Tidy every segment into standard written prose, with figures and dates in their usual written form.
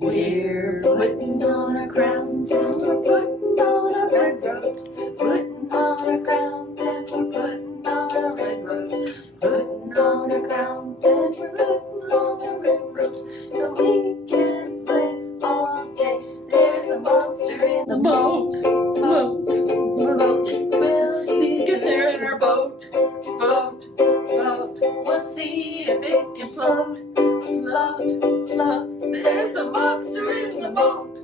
We're putting on our crowns and we're putting on our red robes. Putting on our crowns and we're putting on our red robes. Putting on our crowns and we're putting on our red robes. So we can play all day. There's a monster in the moat. Moat, moat. We'll see get there in our boat. Boat, boat. We'll see if it can float. Float, float. There's a monster in the moat.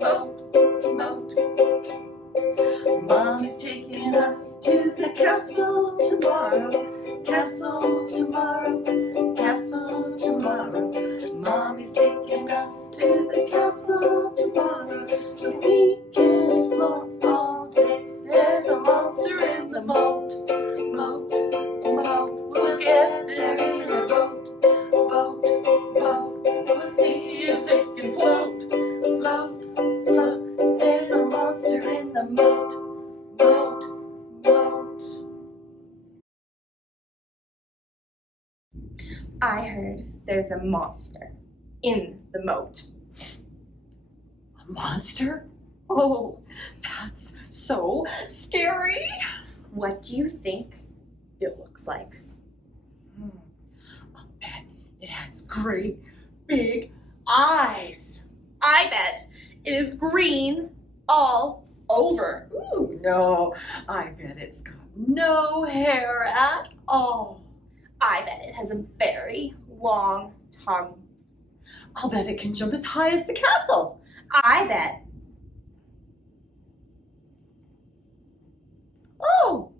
Moat, moat. Mommy's taking us to the castle tomorrow. Castle tomorrow. Castle tomorrow. Mommy's taking us to the castle tomorrow. So we can explore all day. There's a monster in the moat. Moat, moat. We'll get there in a boat. Boat, boat. We'll see if it can float. Float, float. There's a monster in the moat. Moat, moat. I heard there's a monster in the moat. A monster? Oh, that's so scary. What do you think it looks like? I'll bet it has great big eyes. I bet it is green all over. Ooh, no, I bet it's got no hair at all. I bet it has a very long tongue. I'll bet it can jump as high as the castle. I bet. Oh,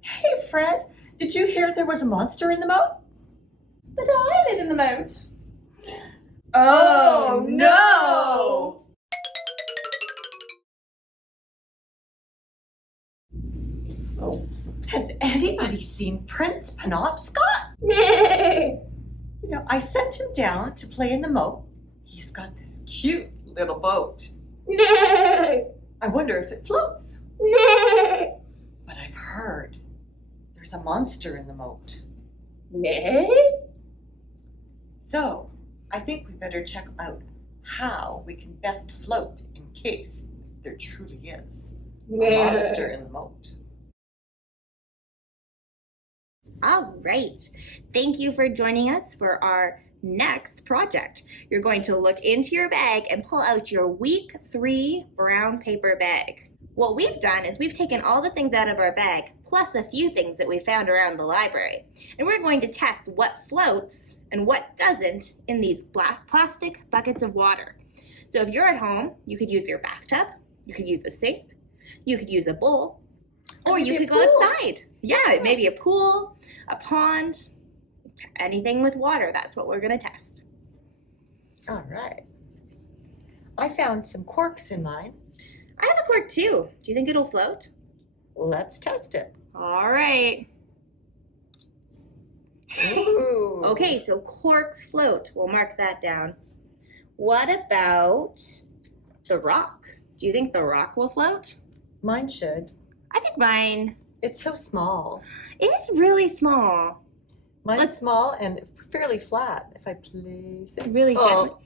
hey Fred, did you hear there was a monster in the moat? But I live in the moat. Oh, no! Oh, has anybody seen Prince Penobscot? Yay! You know, I sent him down to play in the moat. He's got this cute little boat. Nay! I wonder if it floats. Nay! But I've heard there's a monster in the moat. Nay? So I think we better check out how we can best float in case there truly is a monster in the moat. All right. Thank you for joining us for our next project. You're going to look into your bag and pull out your week 3 brown paper bag. What we've done is we've taken all the things out of our bag, plus a few things that we found around the library. And we're going to test what floats and what doesn't in these black plastic buckets of water. So if you're at home, you could use your bathtub, you could use a sink, you could use a bowl, or you could go outside. Yeah, maybe a pool, a pond, anything with water. That's what we're going to test. All right. I found some corks in mine. I have a cork too. Do you think it'll float? Let's test it. All right. Ooh. Okay, so corks float. We'll mark that down. What about the rock? Do you think the rock will float? Mine should. I think mine, It's so small. it is really small. Mine's small and fairly flat. If I place it. Really Oh. gently.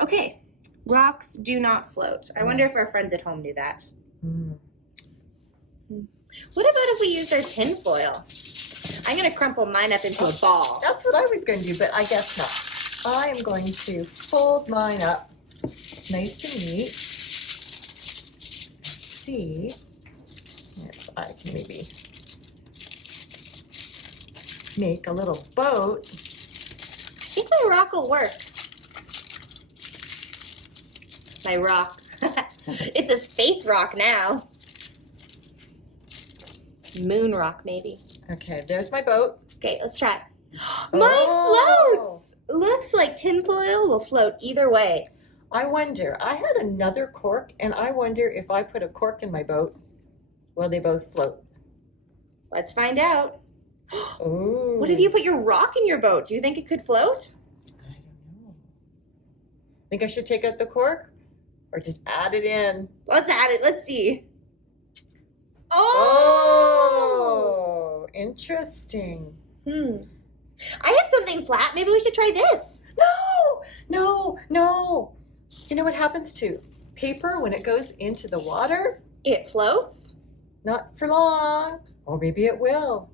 Okay, rocks do not float. I wonder if our friends at home knew that. Mm. What about if we used our tin foil? I'm going to crumple mine up into a ball. That's what I was going to do, but I guess not. I am going to fold mine up nice and neat. See if I can maybe make a little boat. I think my rock will work. My rock. It's a space rock now. Moon rock, maybe. Okay, there's my boat. Okay, let's try. Mine floats! Looks like tinfoil will float either way. I wonder, I had another cork, and I wonder if I put a cork in my boat, will they both float? Let's find out. Ooh. What if you put your rock in your boat? Do you think it could float? I don't know. Think I should take out the cork or just add it in? Let's add it. Let's see. Oh, interesting. I have something flat. Maybe we should try this. No, no, no. You know what happens to paper when it goes into the water? It floats? Not for long. Or maybe it will.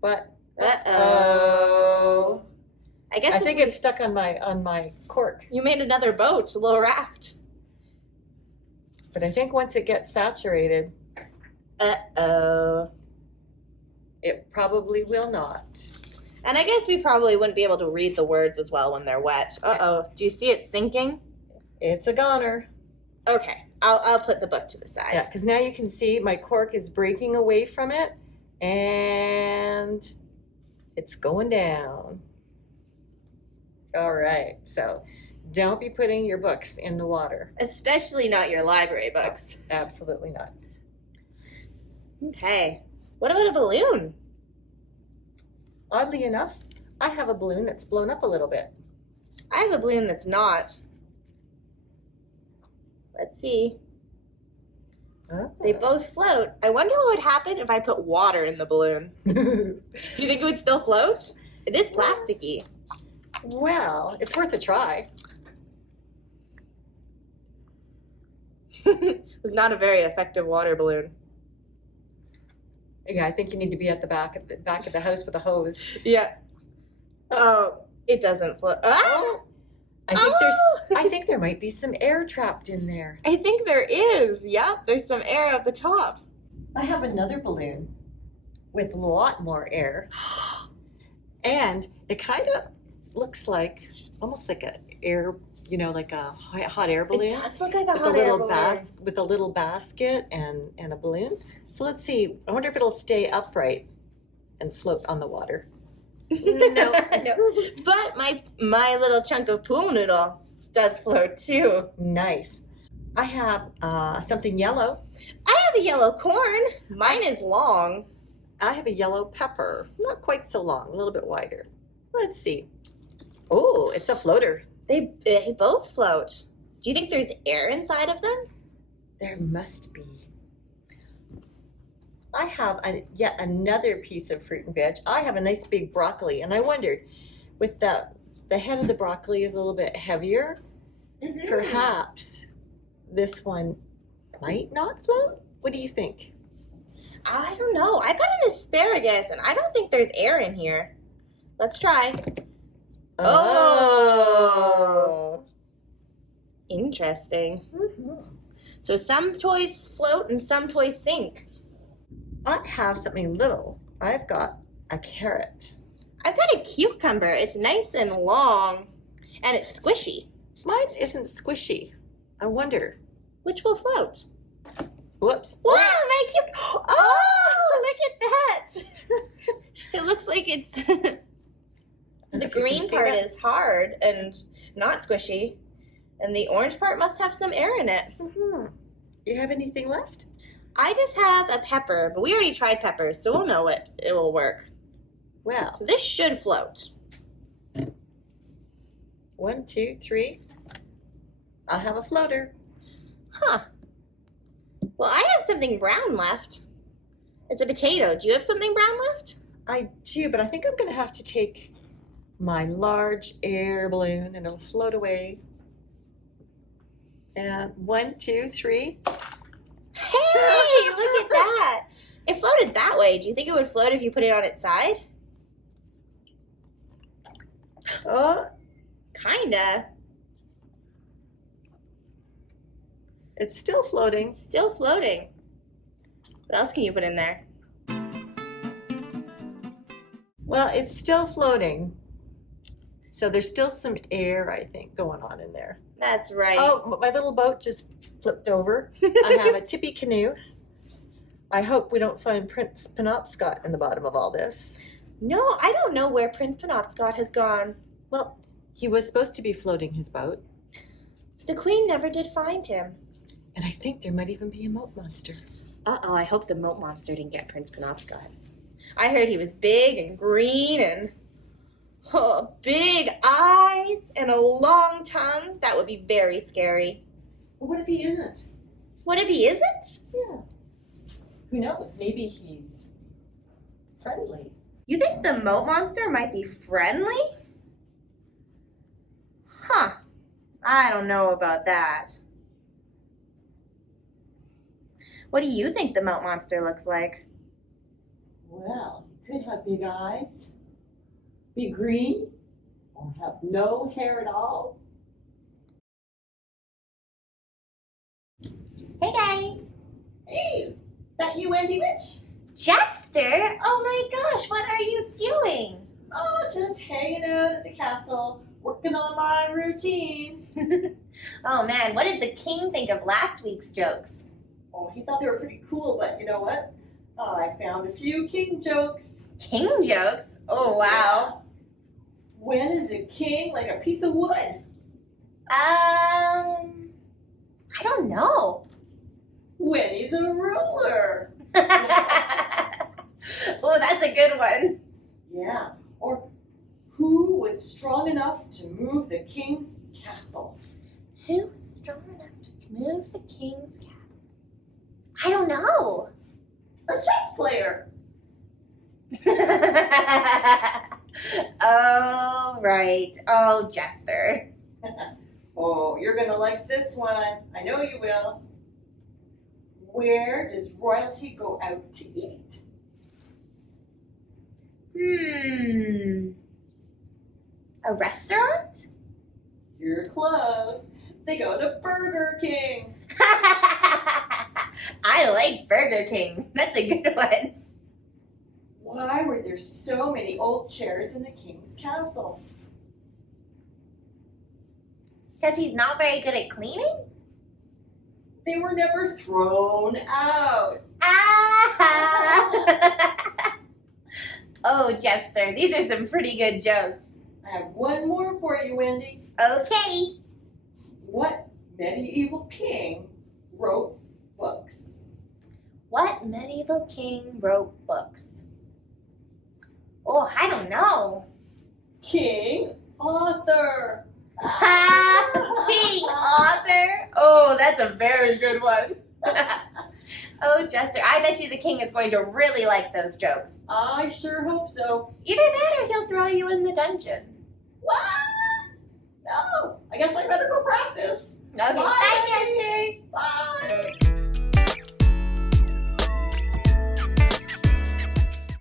But Uh-oh. I guess I think it's stuck on my cork. you made another boat, a little raft. But I think once it gets saturated, Uh-oh. it probably will not. And I guess we probably wouldn't be able to read the words as well when they're wet. Uh-oh. Do you see it sinking? It's a goner. Okay. I'll put the book to the side. Yeah, because now you can see my cork is breaking away from it and it's going down. All right, so don't be putting your books in the water. Especially not your library books. Absolutely not. Okay. What about a balloon? Oddly enough, I have a balloon that's blown up a little bit. I have a balloon that's not. Let's see. Oh. They both float. I wonder what would happen if I put water in the balloon. Do you think it would still float? It is plasticky. Well, it's worth a try. It's not a very effective water balloon. Yeah, I think you need to be at the back of the house with a hose. Yeah. Oh, it doesn't float. Ah! I think there might be some air trapped in there. I think there is. Yep, there's some air at the top. I have another balloon with a lot more air. And it kind of looks like almost like a air, like a hot air balloon. It does look like a with hot a air little balloon. with a little basket and a balloon. So let's see. I wonder if it'll stay upright and float on the water. No. But my little chunk of pool noodle does float too. Nice. I have something yellow. I have a yellow corn. Mine is long. I have a yellow pepper. Not quite so long, a little bit wider. Let's see. Oh, it's a floater. They both float. Do you think there's air inside of them? There must be. I have yet another piece of fruit and veg. I have a nice big broccoli, and I wondered, with the head of the broccoli is a little bit heavier, perhaps this one might not float? What do you think? I don't know. I got an asparagus, and I don't think there's air in here. Let's try. Oh. Interesting. Mm-hmm. So some toys float and some toys sink. I have something little. I've got a carrot. I've got a cucumber. It's nice and long, and it's squishy. Mine isn't squishy. I wonder. Which will float? Whoops. Wow, my cucumber! Oh, look at that! It looks like it's the green part is hard and not squishy, and the orange part must have some air in it. Mm-hmm. You have anything left? I just have a pepper, but we already tried peppers, so we'll know it will work. Well, So this should float. 1, 2, 3. I'll have a floater. Huh. Well, I have something brown left. It's a potato. Do you have something brown left? I do, but I think I'm going to have to take my large air balloon and it'll float away. And 1, 2, 3. Hey, look at that. It floated that way. Do you think it would float if you put it on its side? Oh, Kinda. it's still floating. It's still floating. What else can you put in there? Well, it's still floating. So there's still some air, I think, going on in there. That's right. Oh, my little boat just flipped over. I have a tippy canoe. I hope we don't find Prince Penobscot in the bottom of all this. No, I don't know where Prince Penobscot has gone. Well, he was supposed to be floating his boat, The Queen never did find him. and I think there might even be a moat monster. Uh-oh, I hope the moat monster didn't get Prince Penobscot. I heard he was big and green and big eyes and a long tongue. That would be very scary. Well, what if he isn't? What if he isn't? Yeah. Who knows? Maybe he's friendly. You think the moat monster might be friendly? Huh. I don't know about that. What do you think the Moat Monster looks like? Well, he could have big eyes, be green, or have no hair at all. Hey guys! Hey, is that you, Wendy Witch? Jester? Oh my gosh, what are you doing? Oh, just hanging out at the castle, working on my routine. Oh man, what did the king think of last week's jokes? Oh, he thought they were pretty cool, but you know what? I found a few king jokes. King jokes? Oh wow. When is a king like a piece of wood? I don't know. When he's a ruler. Oh, that's a good one. Yeah. Or who was strong enough to move the king's castle? Who is strong enough to move the king's castle? I don't know. A chess player. Oh, right. Oh, Jester. Oh, you're gonna like this one. I know you will. Where does royalty go out to eat? A restaurant? You're close. They go to Burger King. I like Burger King. That's a good one. Why were there so many old chairs in the king's castle? Because he's not very good at cleaning? They were never thrown out. Ah! Oh, Jester, these are some pretty good jokes. I have one more for you, Wendy. Okay. What medieval king wrote books? What medieval king wrote books? Oh, I don't know. King Arthur. King Arthur? Oh, that's a very good one. Oh, Jester, I bet you the king is going to really like those jokes. I sure hope so. Either that or he'll throw you in the dungeon. What? No, I guess I better go practice. Okay, bye, Jester. Bye.